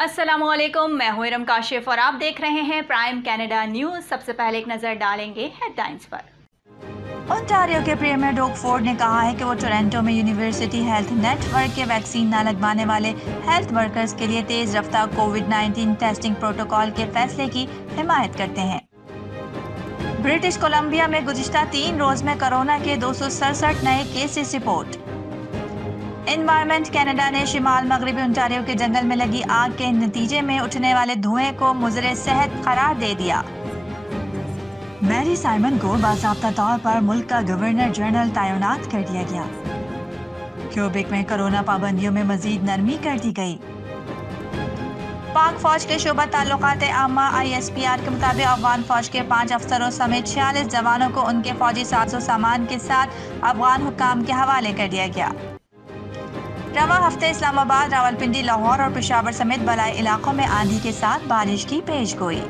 अस्सलामुअलैकुम, मैं हूं इरम काशिफ और आप देख रहे हैं प्राइम कनाडा न्यूज़। सबसे पहले एक नज़र डालेंगे हेडलाइंस पर। ओंटारियो के प्रीमियर डॉग फोर्ड ने कहा है कि वो टोरंटो में यूनिवर्सिटी हेल्थ नेटवर्क के वैक्सीन न लगवाने वाले हेल्थ वर्कर्स के लिए तेज रफ्तार कोविड-19 टेस्टिंग प्रोटोकॉल के फैसले की हिमायत करते हैं। ब्रिटिश कोलंबिया में गुज़िश्ता 3 रोज में कोरोना के 267 नए केसेस रिपोर्ट। एनवायरमेंट कनाडा ने शिमाल मगरबी ओंटारियो के जंगल में लगी आग के नतीजे में उठने वाले धुएं को मुज़रे सेहत करार दे दिया। मैरी साइमन को बाज़ाब्ता तौर पर मुल्क का गवर्नर जनरल तैनात कर दिया गया। क्यूबेक में कोरोना पाबंदियों में मजीद नरमी कर दी गई। पाक फौज के शोबा ताल्लुकात आमा ISPR के मुताबिक अफगान फौज के 5 अफसरों समेत 46 जवानों को उनके फौजी साजो सामान के साथ अफगान हुक्काम के हवाले कर दिया गया। रवा हफ्ते इस्लामाबाद, रावलपिंडी, लाहौर और पेशावर समेत बलाई इलाकों में आंधी के साथ बारिश की पेशगोई।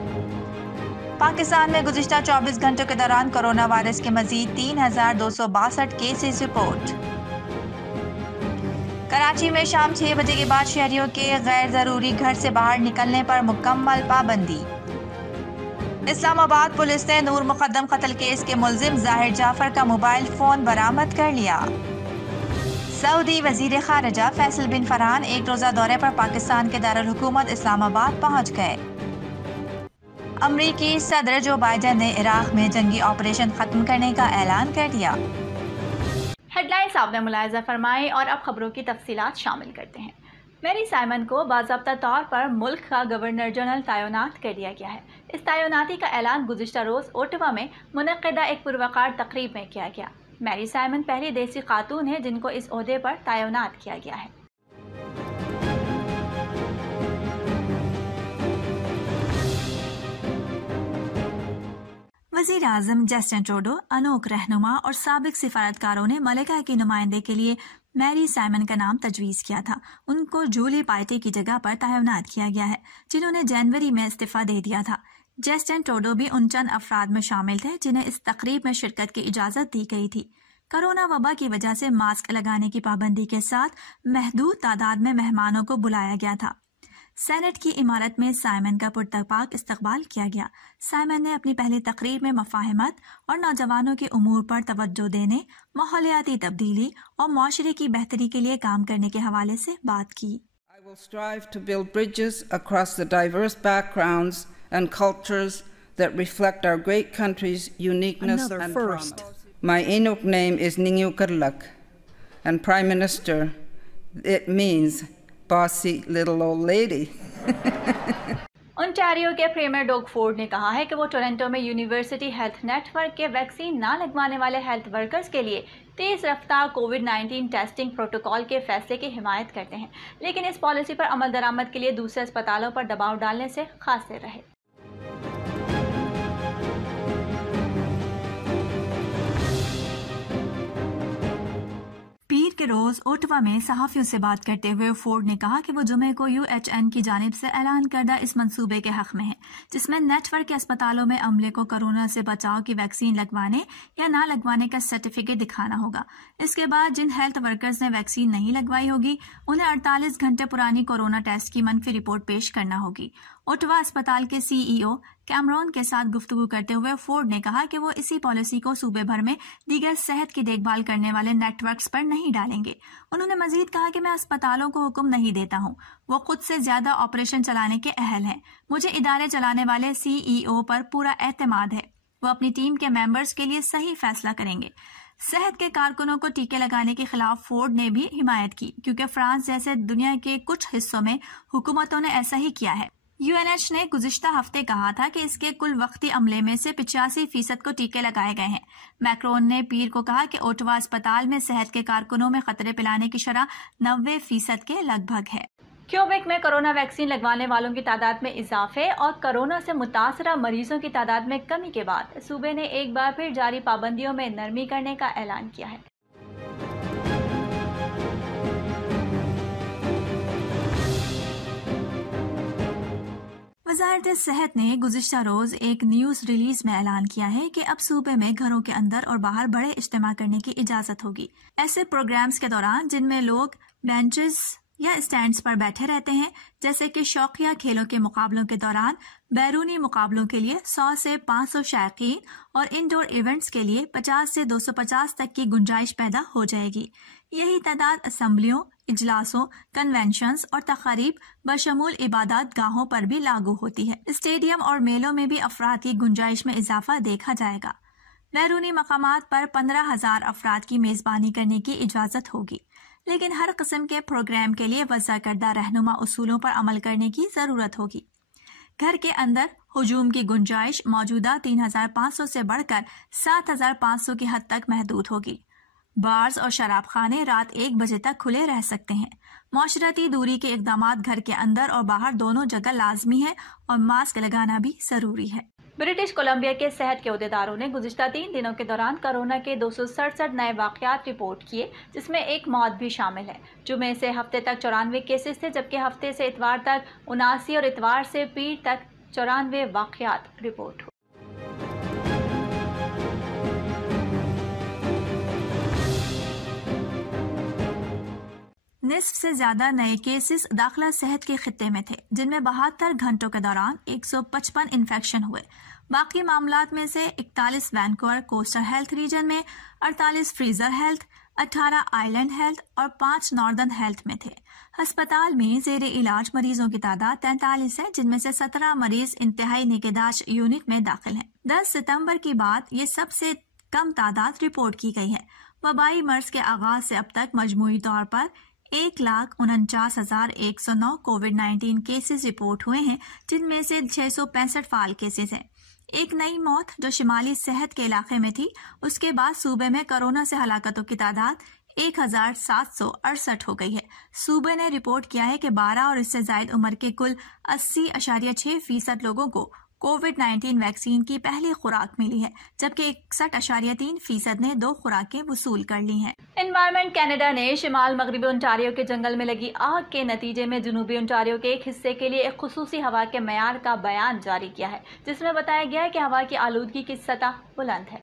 पाकिस्तान में गुज़िश्ता 24 घंटों के दौरान कोरोना वायरस के मजीद 3,262 केसेस रिपोर्ट। कराची में शाम 6 बजे के बाद शहरियों के गैर जरूरी घर से बाहर निकलने पर मुकम्मल पाबंदी। इस्लामाबाद पुलिस ने नूर मुकद्दम कत्ल केस के मुल्जिम जाहिर जाफर का मोबाइल फोन बरामद कर लिया। सऊदी वजीर खारजा फैसल बिन फरहान एक रोजा दौरे पर पाकिस्तान के दारुल हुकूमत इस्लामाबाद पहुंच गए। अमरीकी सदर जो बाइडेन ने इराक में जंगी ऑपरेशन खत्म करने का ऐलान कर दिया। हेडलाइंस आपने मुलाहिजा फरमाई और अब खबरों की तफसीलात शामिल करते हैं। मैरी साइमन को बाज़ाब्ता तौर पर मुल्क का गवर्नर जनरल तैनात कर दिया गया है। इस तैनाती का ऐलान गुज़िश्ता रोज़ ओटावा में मुनक़्क़िदा एक पुरवकार तकरीब में किया गया। मैरी साइमन पहली देसी खातून है जिनको इस ओहदे पर तैनात किया गया है। वज़ीर आज़म जस्टिन ट्रूडो, अनोख रहनुमा और साबिक सिफारतकारों ने मलिका की नुमाइंदे के लिए मैरी साइमन का नाम तजवीज़ किया था। उनको जूली पार्टी की जगह पर तैनात किया गया है, जिन्होंने जनवरी में इस्तीफा दे दिया था। जस्टिन ट्रूडो भी उन चंद अफराद में शामिल थे जिन्हें इस तकरीब में शिरकत की इजाज़त दी गई थी। कोरोना वबा की वजह से मास्क लगाने की पाबंदी के साथ महदूद तादाद में मेहमानों को बुलाया गया था। सेनेट की इमारत में साइमन का पुरतपाक इस्तकबाल किया गया। साइमन ने अपनी पहली तकरीर में मफाहिमत और नौजवानों के उमूर पर तवज्जो देने, माहौलियाती तब्दीली और माशरे की बेहतरी के लिए काम करने के हवाले से बात की। I will strive to build bridges across the diverse backgrounds and cultures that reflect our great country's uniqueness and promise. My Inuk name is Ningu Karlak, and Prime Minister, it means bossy little old lady. Ontario के premiere dog Ford ने कहा है कि वो Toronto में university health network के vaccine ना लगवाने वाले हेल्थ वर्कर्स के लिए तेज़ रफ्तार कोविड-19 टेस्टिंग प्रोटोकॉल के फैसले की हिमायत करते हैं, लेकिन इस पॉलिसी पर अमल दरामद के लिए दूसरे अस्पतालों पर दबाव डालने से खासिर रहे। पीर के रोज ओटावा में सहाफियों से बात करते हुए फोर्ड ने कहा कि वो जुमे को UHN की जानिब से ऐलान करदा इस मंसूबे के हक में है, जिसमें नेटवर्क के अस्पतालों में अमले को कोरोना से बचाव की वैक्सीन लगवाने या ना लगवाने का सर्टिफिकेट दिखाना होगा। इसके बाद जिन हेल्थ वर्कर्स ने वैक्सीन नहीं लगवाई होगी उन्हें 48 घंटे पुरानी कोरोना टेस्ट की मनफी रिपोर्ट पेश करना होगी। ओटावा अस्पताल के CEO कैमरोन के साथ गुफ्तगू करते हुए फोर्ड ने कहा कि वो इसी पॉलिसी को सूबे भर में दीगर सेहत की देखभाल करने वाले नेटवर्क्स पर नहीं डालेंगे। उन्होंने मजीद कहा कि मैं अस्पतालों को हुक्म नहीं देता हूँ, वो खुद से ज्यादा ऑपरेशन चलाने के अहल हैं। मुझे इदारे चलाने वाले CEO पर पूरा एतमाद है, वो अपनी टीम के मेंबर्स के लिए सही फैसला करेंगे। सेहत के कारकुनों को टीके लगाने के खिलाफ फोर्ड ने भी हिमायत की, क्योंकि फ्रांस जैसे दुनिया के कुछ हिस्सों में हुकूमतों ने ऐसा ही किया है। UNH ने गुज़िश्ता हफ्ते कहा था कि इसके कुल वक्ती अमले में से 85% को टीके लगाए गए हैं। मैक्रोन ने पीर को कहा कि ओटावा अस्पताल में सेहत के कारकुनों में खतरे पिलाने की शरह 90% के लगभग है। क्यूबेक में कोरोना वैक्सीन लगवाने वालों की तादाद में इजाफे और कोरोना से मुतासरा मरीजों की तादाद में कमी के बाद सूबे ने एक बार फिर जारी पाबंदियों में नरमी करने का ऐलान किया है। वज़ारत सेहत ने गुज़िश्ता रोज़ एक न्यूज़ रिलीज में ऐलान किया है कि अब सूबे में घरों के अंदर और बाहर बड़े इज्तिमा करने की इजाज़त होगी। ऐसे प्रोग्राम्स के दौरान जिनमें लोग बेंचेस या स्टैंड्स पर बैठे रहते हैं, जैसे कि शौकिया खेलों के मुकाबलों के दौरान बैरूनी मुकाबलों के लिए 100 से 500 शायकीन और इंडोर इवेंट्स के लिए 50 से 250 तक की गुंजाइश पैदा हो जाएगी। यही तादाद असेंबलियों, इजलासों, कन्वेंशंस और तकारीब बशमूल इबादत गाहों पर भी लागू होती है। स्टेडियम और मेलों में भी अफराद की गुंजाइश में इजाफा देखा जाएगा। बैरूनी मकामात पर 15,000 अफराद की मेजबानी करने की इजाजत होगी, लेकिन हर किस्म के प्रोग्राम के लिए वज़ा करदा रहनुमा उसूलों पर अमल करने की जरूरत होगी। घर के अंदर हुजूम की गुंजाइश मौजूदा 3,500 से बढ़कर 7,500 की हद तक महदूद होगी। बार्स और शराब खाने रात 1 बजे तक खुले रह सकते हैं। माशरती दूरी के इक़दामात घर के अंदर और बाहर दोनों जगह लाजमी है और मास्क लगाना भी जरूरी है। ब्रिटिश कोलंबिया के सेहत के अहदेदारों ने गुज़िश्ता 3 दिनों के दौरान कोरोना के 267 नए वाक़यात रिपोर्ट किए, जिसमें एक मौत भी शामिल है। जुमे से हफ्ते तक 94 केसेस थे, जबकि हफ्ते से इतवार तक 79 और इतवार से पीर तक 94 वाक़यात रिपोर्ट हुए। निस्फ से ज्यादा नए केसेस दाखिला सेहत के खित्ते में थे, जिनमें 72 घंटों के दौरान 155 इन्फेक्शन हुए। बाकी मामलात में से 41 वैनकूवर कोस्टल हेल्थ रीजन में, 48 फ्रीजर हेल्थ, 18 आइलैंड हेल्थ और 5 नॉर्दर्न हेल्थ में थे। अस्पताल में जेर इलाज मरीजों की तादाद 43 है, जिनमें से 17 मरीज इंतहाई निगहदाश्त यूनिट में दाखिल हैं। 10 सितंबर की बाद ये सबसे कम तादाद रिपोर्ट की गई है। वबाई मर्ज के आगाज से अब तक मजमूई तौर पर 1,49,109 कोविड-19 केसेस रिपोर्ट हुए हैं, जिनमें से 665 फाल केसेस हैं। एक नई मौत जो शिमाली सेहत के इलाके में थी, उसके बाद सूबे में कोरोना से हलाकतों की तादाद 1,768 हो गई है। सूबे ने रिपोर्ट किया है कि 12 और इससे जायद उम्र के कुल 80.6% लोगों को कोविड-19 वैक्सीन की पहली खुराक मिली है, जबकि 61.3% ने 2 खुराकें वसूल कर ली हैं। एनवायरमेंट कनाडा ने शिमाल मगरबी ओंटारियो के जंगल में लगी आग के नतीजे में जनूबी ओंटारियो के एक हिस्से के लिए एक खुसूसी हवा के मयार का बयान जारी किया है, जिसमें बताया गया है कि हवा की आलूदगी की सतह बुलंद है।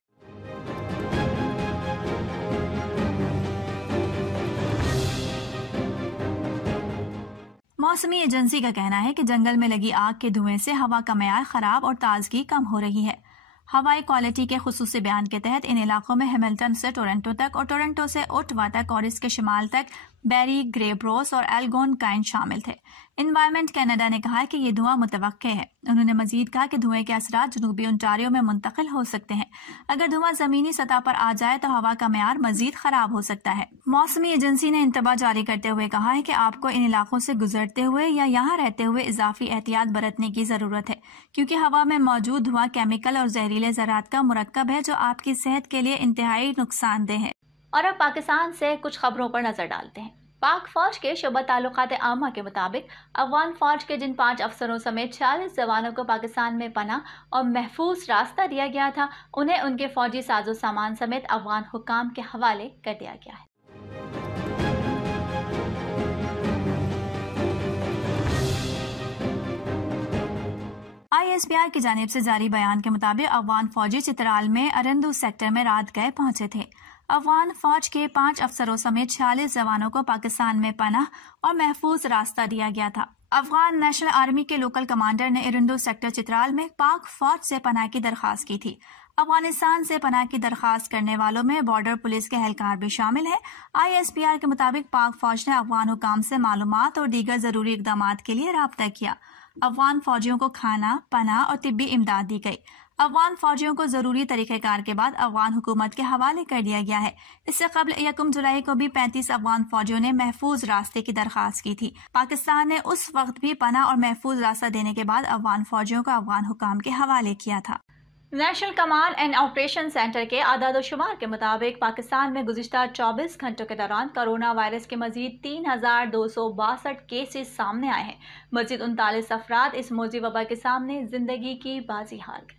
मौसमी एजेंसी का कहना है कि जंगल में लगी आग के धुएं से हवा का मयार खराब और ताजगी कम हो रही है। हवाई क्वालिटी के खुसूसी बयान के तहत इन इलाकों में हैमिल्टन से टोरंटो तक और टोरंटो से ओटावा तक और इसके शिमाल तक बेरी, ग्रेब्रोस और एल्गोनकाइन शामिल थे। एनवायरमेंट कनाडा ने कहा कि ये धुआं मुतवक्के है। उन्होंने मजीद कहा कि धुएं के असरात जनूबी ओंटारियो में मुंतकिल हो सकते हैं। अगर धुआं जमीनी सतह पर आ जाए तो हवा का मयार मजीद खराब हो सकता है। मौसमी एजेंसी ने इंतबाह जारी करते हुए कहा है कि आपको इन इलाकों से गुजरते हुए या यहाँ रहते हुए इजाफी एहतियात बरतने की जरूरत है, क्योंकि हवा में मौजूद धुआं केमिकल और जहरीले ज़रात का मुरक्कब है, जो आपकी सेहत के लिए इंतहाई नुकसानदेह है। और अब पाकिस्तान से कुछ खबरों पर नजर डालते हैं। पाक फौज के शोबा ताल्लुकात आमा के मुताबिक अफगान फौज के जिन 5 अफसरों समेत 40 जवानों को पाकिस्तान में पनाह और महफूज रास्ता दिया गया था, उन्हें उनके फौजी साजो सामान समेत अफगान हुकाम के हवाले कर दिया गया है। ISPR की जानिब से जारी बयान के मुताबिक अफगान फौजी चित्राल में अरंदू सेक्टर में रात गए पहुंचे थे। अफगान फौज के 5 अफसरों समेत 46 जवानों को पाकिस्तान में पनाह और महफूज रास्ता दिया गया था। अफगान नेशनल आर्मी के लोकल कमांडर ने अरंदू सेक्टर चित्राल में पाक फौज से पनाह की दरखास्त की थी। अफगानिस्तान से पनाह की दरखास्त करने वालों में बॉर्डर पुलिस के एहलकार भी शामिल है। ISPR के मुताबिक पाक फौज ने अफगान हुकाम से मालूमात और दीगर जरूरी इकदामात के लिए राब्ता किया। अफगान फौजियों को खाना, पनाह और तिब्बी इमदाद दी गई। अफगान फौजियों को जरूरी तरीक़ेकार के बाद अफगान हुकूमत के हवाले कर दिया गया है। इससे कबल 1 जुलाई को भी 35 अफगान फौजियों ने महफूज रास्ते की दरखास्त की थी। पाकिस्तान ने उस वक्त भी पनाह और महफूज रास्ता देने के बाद अफगान फौजियों को अफगान हुकाम के हवाले किया था। National command and operation centre के आदाद-ओ-शुमार के मुताबिक पाकिस्तान में गुज़िश्ता 24 घंटों के दौरान कोरोना वायरस के मजीद 3,262 केसेस सामने आए हैं। मजीद 39 अफराद इस मौजी वबा के सामने जिंदगी की बाजी हार गए।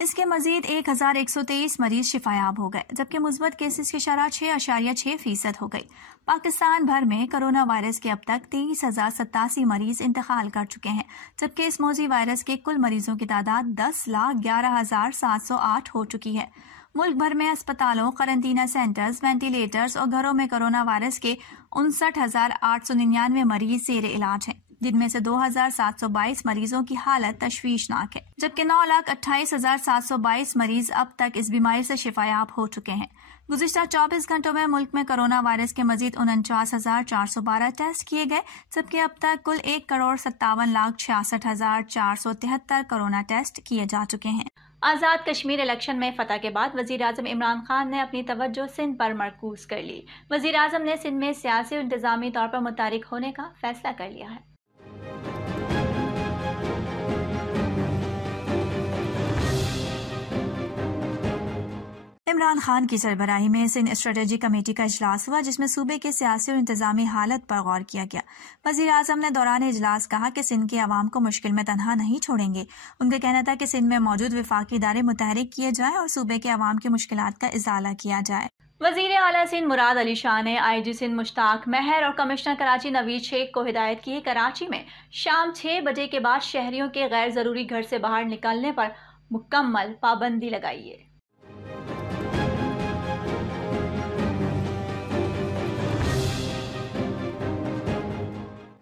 इसके मजीद 1123 मरीज शिफायाब हो गए, जबकि मुस्बत केसेस की शरह 6.6% हो गई। पाकिस्तान भर में कोरोना वायरस के अब तक 23,087 मरीज इंतकाल कर चुके हैं, जबकि इस मौजी वायरस के कुल मरीजों की तादाद 10,11,708 हो चुकी है। मुल्क भर में अस्पतालों, क्वारंटीना सेंटर्स, वेंटिलेटर्स और घरों में कोरोना वायरस के 59,899 मरीज जेर इलाज हैं, जिनमें से 2,722 मरीजों की हालत तशवीशनाक है, जबकि 9,28,722 मरीज अब तक इस बीमारी से शिफायाब हो चुके हैं। गुज़िश्ता 24 घंटों में मुल्क में कोरोना वायरस के मजीद 49,412 टेस्ट किए गए, जबकि अब तक कुल 1,57,66,473 कोरोना टेस्ट किए जा चुके हैं। आज़ाद कश्मीर इलेक्शन में फतह के बाद वज़ीर आज़म इमरान खान ने अपनी तवज्जो सिंध पर मरकूज कर ली। वज़ीर आज़म ने सिंध में सियासी और इंतज़ामी तौर पर मुतारिक होने का फैसला कर लिया है। इमरान खान की सरबराही में सिंध स्ट्रेटेजी कमेटी का इजलास हुआ, जिसमें सूबे के सियासी और इंतजामी हालत पर गौर किया गया। वज़ीर आज़म ने दौरान इजलास कहा कि सिंध के अवाम को मुश्किल में तनहा नहीं छोड़ेंगे। उनका कहना था कि सिंध में मौजूद विफाकी इदारे मुतहरिक किए जाए और सूबे के अवाम की मुश्किलात का इजाला किया जाए। वज़ीर आला सिंध मुराद अली शाह ने IG सिंध मुश्ताक महर और कमिश्नर कराची नवीद शेख को हिदायत की कराची में शाम 6 बजे के बाद शहरियों के गैर ज़रूरी घर से बाहर निकलने पर मुकम्मल पाबंदी लगाइए।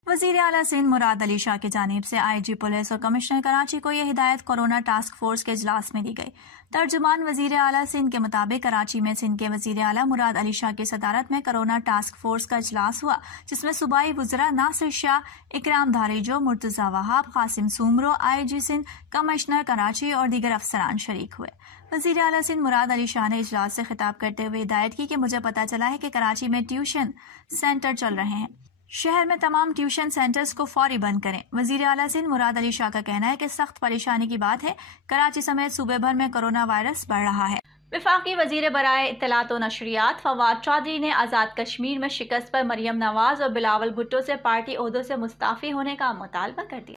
वज़ीर आला सिंध मुराद अली शाह की जानिब से IG पुलिस और कमिश्नर कराची को यह हिदायत कोरोना टास्क फोर्स के इजलास में दी गई। तर्जुमान वज़ीर आला सिंध के मुताबिक कराची में सिंध के वज़ीर आला मुराद अली शाह की सदारत में कोरोना टास्क फोर्स का इजलास हुआ, जिसमें सूबाई वज़रा नासिर शाह, इकराम धारीजो, मुर्तज़ा वहाब, कासिम सूमरो, IG सिंध, कमिश्नर कराची और दीगर अफसरान शरीक हुए। वज़ीर आला सिंध मुराद अली शाह ने इजलास से खिताब करते हुए हिदायत की कि मुझे पता चला है कि कराची में ट्यूशन सेंटर चल रहे हैं, शहर में तमाम ट्यूशन सेंटर्स को फौरी बंद करें। वज़ीर आला सिंध मुराद अली शाह का कहना है कि सख्त परेशानी की बात है, कराची समेत सूबे भर में कोरोना वायरस बढ़ रहा है। वफाकी वज़ीर बराए इत्तलात व नशरियात फवाद चौधरी ने आज़ाद कश्मीर में शिकस्त पर मरियम नवाज और बिलावल भुट्टो से पार्टी ओहदों से मुस्ताफ़ी होने का मुतालबा कर दिया।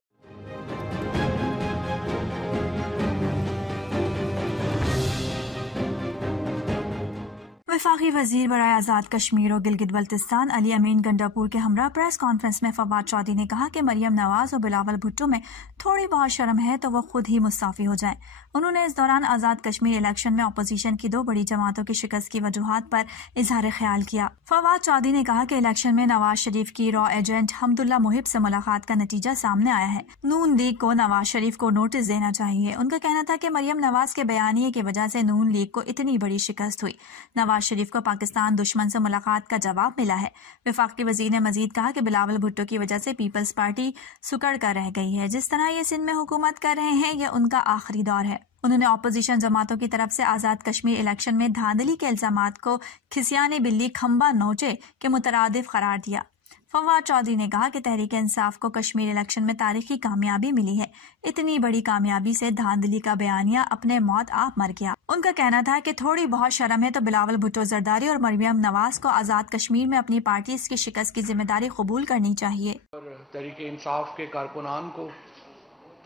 वफाकी वज़ीर बराए आज़ाद कश्मीर और गिलगित बल्तिस्तान अली अमीन गंडापुर के हमरा प्रेस कॉन्फ्रेंस में फवाद चौधरी ने कहा कि मरियम नवाज और बिलावल भुट्टो में थोड़ी बहुत शर्म है तो वो खुद ही मुस्ताफ़ी हो जाएं। उन्होंने इस दौरान आज़ाद कश्मीर इलेक्शन में अपोजिशन की 2 बड़ी जमातों की शिकस्त की वजूहात पर इजहार ख्याल किया। फवाद चौधरी ने कहा कि इलेक्शन में नवाज शरीफ की रॉ एजेंट हमदुल्ला मुहिब से मुलाकात का नतीजा सामने आया है। नून लीग को नवाज शरीफ को नोटिस देना चाहिए। उनका कहना था कि मरियम नवाज के बयानिए की वजह से नून लीग को इतनी बड़ी शिकस्त हुई। नवाज शरीफ को पाकिस्तान दुश्मन से मुलाकात का जवाब मिला है। वफाकी वज़ीर ने मजीद कहा कि बिलावल भुट्टो की वजह से पीपल्स पार्टी सुकड़ कर रह गई है। जिस तरह ये सिंध में हुकूमत कर रहे हैं, यह उनका आखिरी दौर है। उन्होंने अपोजिशन जमातों की तरफ से आज़ाद कश्मीर इलेक्शन में धांधली के इल्जामात को खिसियाने बिल्ली खंबा नोचे के मुतरादिफ करार दिया। फवाद चौधरी ने कहा कि तहरीक इंसाफ को कश्मीर इलेक्शन में तारीखी कामयाबी मिली है। इतनी बड़ी कामयाबी से धांधली का बयानिया अपने मौत आप मर गया। उनका कहना था कि थोड़ी बहुत शर्म है तो बिलावल भुट्टो जरदारी और मरियम नवाज को आज़ाद कश्मीर में अपनी पार्टी की शिकस्त की जिम्मेदारी कबूल करनी चाहिए। तहरीक इंसाफ के कारकुनान को,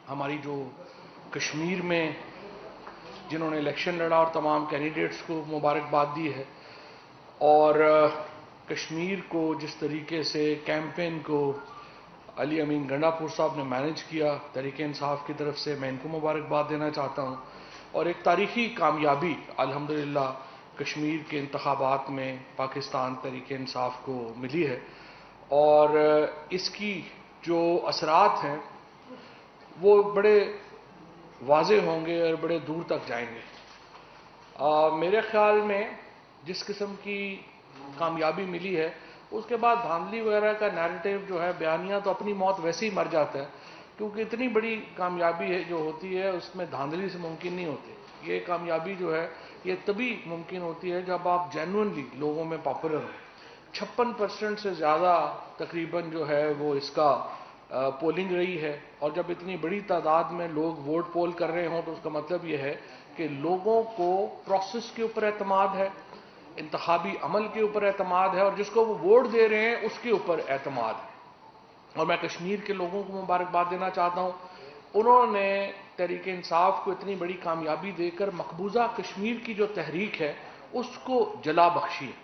हमारी जो कश्मीर में जिन्होंने इलेक्शन लड़ा और तमाम कैंडिडेट्स को मुबारकबाद दी है, और कश्मीर को जिस तरीके से कैंपेन को अली अमीन गंडापुर साहब ने मैनेज किया तहरीक इंसाफ की तरफ से, मैं इनको मुबारकबाद देना चाहता हूँ। और एक तारीखी कामयाबी अल्हम्दुलिल्लाह कश्मीर के इंतखाबात में पाकिस्तान तहरीक इंसाफ को मिली है, और इसकी जो असरात हैं वो बड़े वाज़ेह होंगे और बड़े दूर तक जाएंगे। मेरे ख्याल में जिस किस्म की कामयाबी मिली है, उसके बाद धांधली वगैरह का नैरेटिव जो है, बयानिया, तो अपनी मौत वैसे ही मर जाता है, क्योंकि इतनी बड़ी कामयाबी है जो होती है उसमें धांधली से मुमकिन नहीं होती। ये कामयाबी जो है ये तभी मुमकिन होती है जब आप जेन्युइनली लोगों में पॉपुलर हो। 56% से ज़्यादा तकरीबन जो है वो इसका पोलिंग रही है, और जब इतनी बड़ी तादाद में लोग वोट पोल कर रहे हों तो उसका मतलब ये है कि लोगों को प्रोसेस के ऊपर एतमाद है, इंतखाबी अमल के ऊपर एतमाद है, और जिसको वो वोट दे रहे हैं उसके ऊपर एतमाद है। और मैं कश्मीर के लोगों को मुबारकबाद देना चाहता हूँ, उन्होंने तहरीक इंसाफ को इतनी बड़ी कामयाबी देकर मकबूजा कश्मीर की जो तहरीक है उसको जला बख्शी है।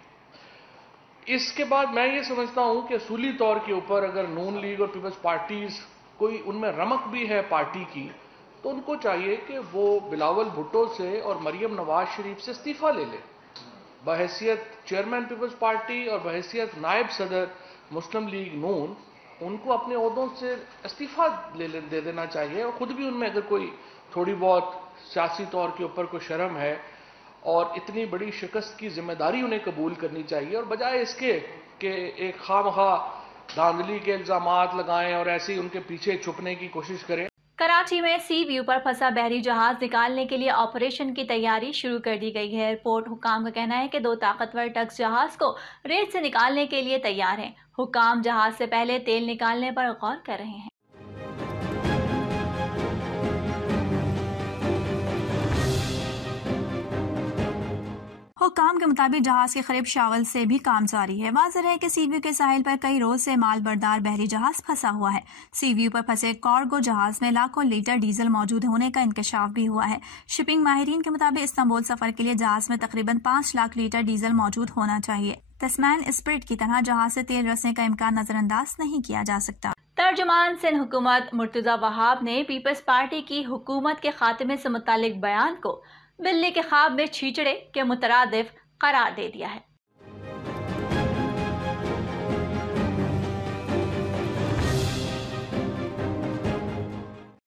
इसके बाद मैं ये समझता हूं कि असूली तौर के ऊपर अगर नून लीग और पीपल्स पार्टीज कोई उनमें रमक भी है पार्टी की, तो उनको चाहिए कि वो बिलावल भुट्टो से और मरियम नवाज शरीफ से इस्तीफा ले ले। बहैसियत चेयरमैन पीपल्स पार्टी और बहैसियत नायब सदर मुस्लिम लीग नून, उनको अपने ओहदों से इस्तीफा दे देना चाहिए और खुद भी उनमें अगर कोई थोड़ी बहुत सियासी तौर के ऊपर कोई शर्म है और इतनी बड़ी शिकस्त की जिम्मेदारी उन्हें कबूल करनी चाहिए, और बजाय इसके कि एक खामखा धांधली के इल्जामात लगाएं और ऐसे ही उनके पीछे छुपने की कोशिश करें। कराची में सी व्यू पर फंसा बहरी जहाज निकालने के लिए ऑपरेशन की तैयारी शुरू कर दी गई है। एयरपोर्ट हुकाम का कहना है कि 2 ताकतवर टग्स जहाज को रेत से निकालने के लिए तैयार हैं। हुकाम जहाज से पहले तेल निकालने पर गौर कर रहे हैं। हुक्काम के मुताबिक जहाज के करीब शावल से भी काम जारी है। वाज़ेह है कि सीव्यू के साहिल पर कई रोज से माल बरदार बहरी जहाज फंसा हुआ है। सीव्यू पर फंसे कार्गो जहाज में लाखों लीटर डीजल मौजूद होने का इंकशाफ भी हुआ है। शिपिंग माहिरीन के मुताबिक इस्तांबुल सफर के लिए जहाज में तकरीबन 5 लाख लीटर डीजल मौजूद होना चाहिए। तस्मैन स्पिरिट की तरह जहाज से तेल रसने का इम्कान नजरअंदाज नहीं किया जा सकता। तर्जुमान सिंध हुकूमत मुर्तजा वहाब ने पीपल्स पार्टी की हुकूमत के खात्मे से मुतालिक बयान को बिल्ली के ख्वाब में छींचड़े के मुतरादिफ करार दे दिया है।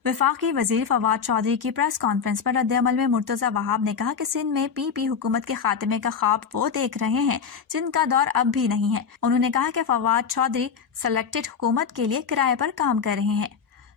वफाकी वजीर फवाद चौधरी की प्रेस कॉन्फ्रेंस पर रद्द-ए-अमल में मुर्तजा वहाब ने कहा कि सिंध में पीपी हुकूमत के खात्मे का ख्वाब वो देख रहे हैं जिनका दौर अब भी नहीं है। उन्होंने कहा कि फवाद चौधरी सेलेक्टेड हुकूमत के लिए किराए पर काम कर रहे हैं।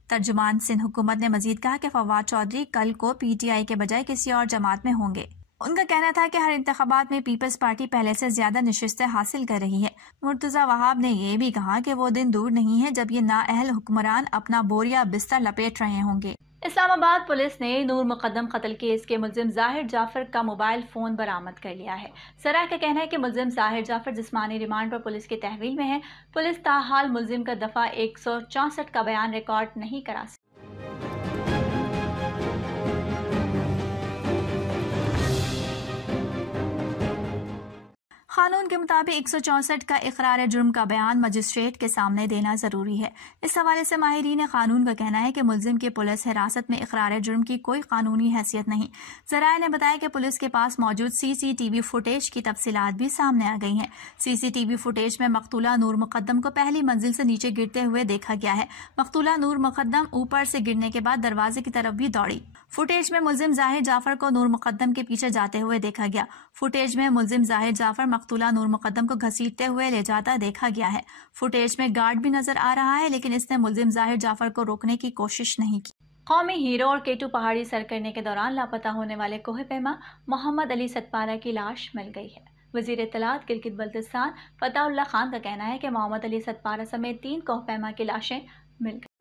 तर्जुमान सिंध हुकूमत ने मजीद कहा कि फवाद चौधरी कल को पीटीआई के बजाय किसी और जमात में होंगे। उनका कहना था कि हर इंतखाबात में पीपल्स पार्टी पहले से ज्यादा नशिस्तें हासिल कर रही है। मुर्तजा वहाब ने यह भी कहा कि वो दिन दूर नहीं है जब ये नाअहल हुक्मरान अपना बोरिया बिस्तर लपेट रहे होंगे। इस्लामाबाद पुलिस ने नूर मुकद्दम कत्ल केस के मुलजिम जाहिर जाफर का मोबाइल फोन बरामद कर लिया है। सराय का कहना है कि मुलजिम जाहिर जाफर जिस्मानी रिमांड पर पुलिस की तहवील में है। पुलिस ताहाल मुलजिम का दफा 164 का बयान रिकॉर्ड नहीं करा सकी। कानून के मुताबिक 164 का इकरार जुर्म का बयान मजिस्ट्रेट के सामने देना जरूरी है। इस हवाले से माहिरीन कानून का कहना है कि मुलजिम की पुलिस हिरासत में इकरार जुर्म की कोई कानूनी हैसियत नहीं। जराये ने बताया कि पुलिस के पास मौजूद सीसीटीवी फुटेज की तफसीलात भी सामने आ गई हैं। सीसीटीवी फुटेज में मकतूला नूर मुकद्दम को पहली मंजिल से नीचे गिरते हुए देखा गया है। मकतूला नूर मुकद्दम ऊपर से गिरने के बाद दरवाजे की तरफ भी दौड़ी। फुटेज में मुलजिम जाहिर जाफर को नूर मुकद्दम के पीछे जाते हुए देखा गया। फुटेज में मुलजिम जाहिर जाफर मकतूला नूर मुकद्दम को घसीटते हुए ले जाता देखा गया है। फुटेज में गार्ड भी नजर आ रहा है, लेकिन इसने मुलजिम जाहिर जाफर को रोकने की कोशिश नहीं की। कौमी हीरो और केटू पहाड़ी सर करने के दौरान लापता होने वाले कोह पैमा मोहम्मद अली सतपारा की लाश मिल गई है। वजीर इत्तलात गिलगित बल्तिस्तान फताहुल्लाह खान का कहना है कि मोहम्मद अली सतपारा समेत 3 कोह पैमा की लाशें मिल गई।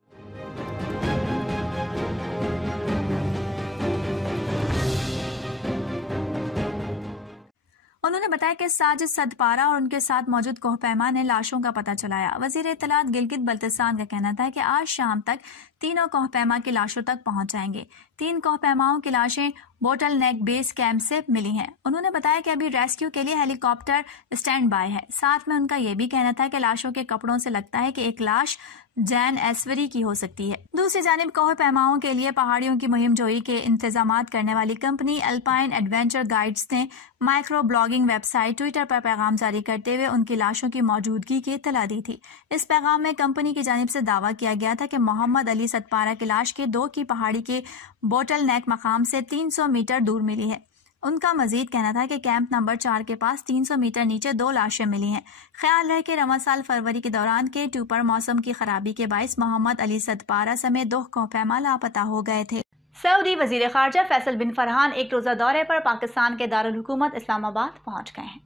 उन्होंने बताया कि साजिद सतपारा और उनके साथ मौजूद कोहपैमा ने लाशों का पता चलाया। वजीर इत्तलात गिलगित बल्तिस्तान का कहना था कि आज शाम तक तीनों कोहपैमा की लाशों तक पहुंच जाएंगे। 3 कोहपैमाओं की लाशें बोटल नेक बेस कैंप से मिली हैं। उन्होंने बताया कि अभी रेस्क्यू के लिए हेलीकॉप्टर स्टैंड बाय है। साथ में उनका यह भी कहना था कि लाशों के कपड़ों से लगता है कि एक लाश जैन ऐश्वरी की हो सकती है। दूसरी जानिब कोह पैमाओं के लिए पहाड़ियों की मुहिम जोई के इंतजामात करने वाली कंपनी अल्पाइन एडवेंचर गाइड्स ने माइक्रो ब्लॉगिंग वेबसाइट ट्विटर पर पैगाम जारी करते हुए उनकी लाशों की मौजूदगी की इत्तला दी थी। इस पैगाम में कंपनी की जानिब से दावा किया गया था कि मोहम्मद अली सतपारा की लाश के 2 की पहाड़ी के बोटल नेक मकाम से 300 मीटर दूर मिली है। उनका मजीद कहना था कि कैंप नंबर 4 के पास 300 मीटर नीचे 2 लाशें मिली हैं। ख्याल है कि रवा साल फरवरी के दौरान K2 पर मौसम की खराबी के बायस मोहम्मद अली सतपारा समेत 2 कोहपैमा लापता हो गए थे। सऊदी वजीर खारजा फैसल बिन फरहान एक रोजा दौरे पर पाकिस्तान के दारुल हुकूमत इस्लामाबाद पहुंच गए हैं।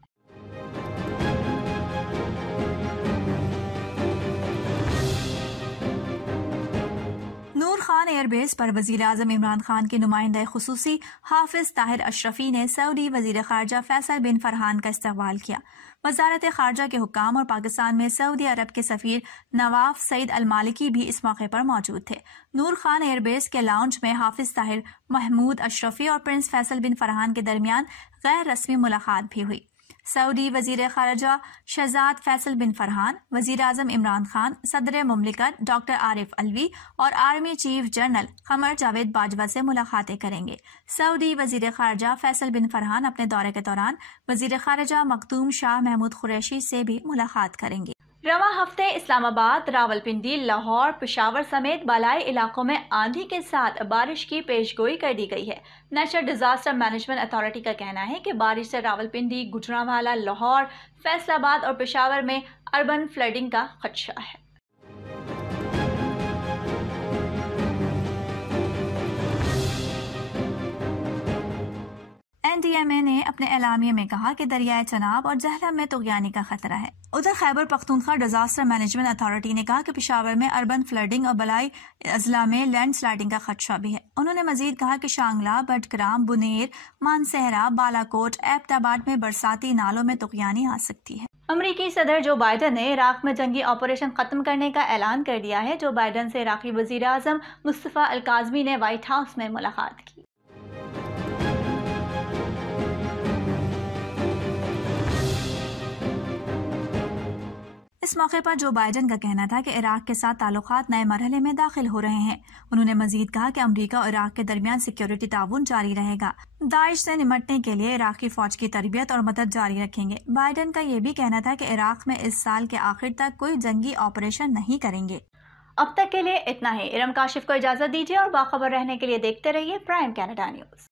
नूर खान खान एयरबेस पर वज़ीर आज़म इमरान खान के नुमाइंदा खुसूसी हाफिज ताहिर अशरफी ने सऊदी वज़ीर ख़ारजा फैसल बिन फरहान का इस्तकबाल किया। वज़ारत ख़ारजा के हुक्काम और पाकिस्तान में सऊदी अरब के सफ़ीर नवाफ सईद अल मालिकी भी इस मौके पर मौजूद थे। नूर खान एयरबेस के लाउंज में हाफिज ताहिर, महमूद अशरफी और प्रिंस फैसल बिन फरहान के दरमियान गैर रस्मी मुलाकात भी हुई। सऊदी वज़ीर ख़ारजा शहजाद फैसल बिन फरहान, वज़ीर आज़म इमरान खान, सदर मुमलिकत डॉक्टर आरिफ अलवी और आर्मी चीफ जनरल क़मर जावेद बाजवा से मुलाकातें करेंगे। सऊदी वज़ीर ख़ारजा फैसल बिन फरहान अपने दौरे के दौरान वज़ीर ख़ारजा मखदूम शाह महमूद कुरैशी से भी मुलाकात करेंगे। रवां हफ्ते इस्लामाबाद, रावलपिंडी, लाहौर, पेशावर समेत बालाई इलाकों में आंधी के साथ बारिश की पेशगोई कर दी गई है। नेशनल डिजास्टर मैनेजमेंट अथॉरिटी का कहना है कि बारिश से रावलपिंडी, गुजरांवाला, लाहौर, फैसलाबाद और पेशावर में अर्बन फ्लडिंग का खदशा है। NDMA ने अपने एलामिया में कहा कि दरियाए चनाब और जहलम में तुग़यानी का खतरा है। उधर Khyber Pakhtunkhwa disaster management authority ने कहा कि पेशावर में अर्बन फ्लडिंग और बलाई अजला में लैंडस्लाइडिंग का खदशा भी है। उन्होंने मजीद कहा कि शांगला, बटग्राम, बुनेर, मानसहरा, बालाकोट, एबटाबाद में बरसाती नालों में तुग़यानी आ सकती है। अमरीकी सदर जो बाइडन ने इराक में जंगी ऑपरेशन खत्म करने का ऐलान कर दिया है। जो बाइडन से इराकी वज़ीर आज़म मुस्तफ़ा अल काज़मी ने व्हाइट हाउस में मुलाकात की। इस मौके पर जो बाइडन का कहना था कि इराक के साथ ताल्लुकात नए मरहले में दाखिल हो रहे हैं। उन्होंने मजीद कहा कि अमरीका और इराक के दरमियान सिक्योरिटी ताउन जारी रहेगा। दाइश से निमटने के लिए इराकी फौज की तरबियत और मदद जारी रखेंगे। बाइडन का यह भी कहना था कि इराक में इस साल के आखिर तक कोई जंगी ऑपरेशन नहीं करेंगे। अब तक के लिए इतना ही। इरम काशिफ को इजाजत दीजिए और बाखबर रहने के लिए देखते रहिए प्राइम कनाडा न्यूज।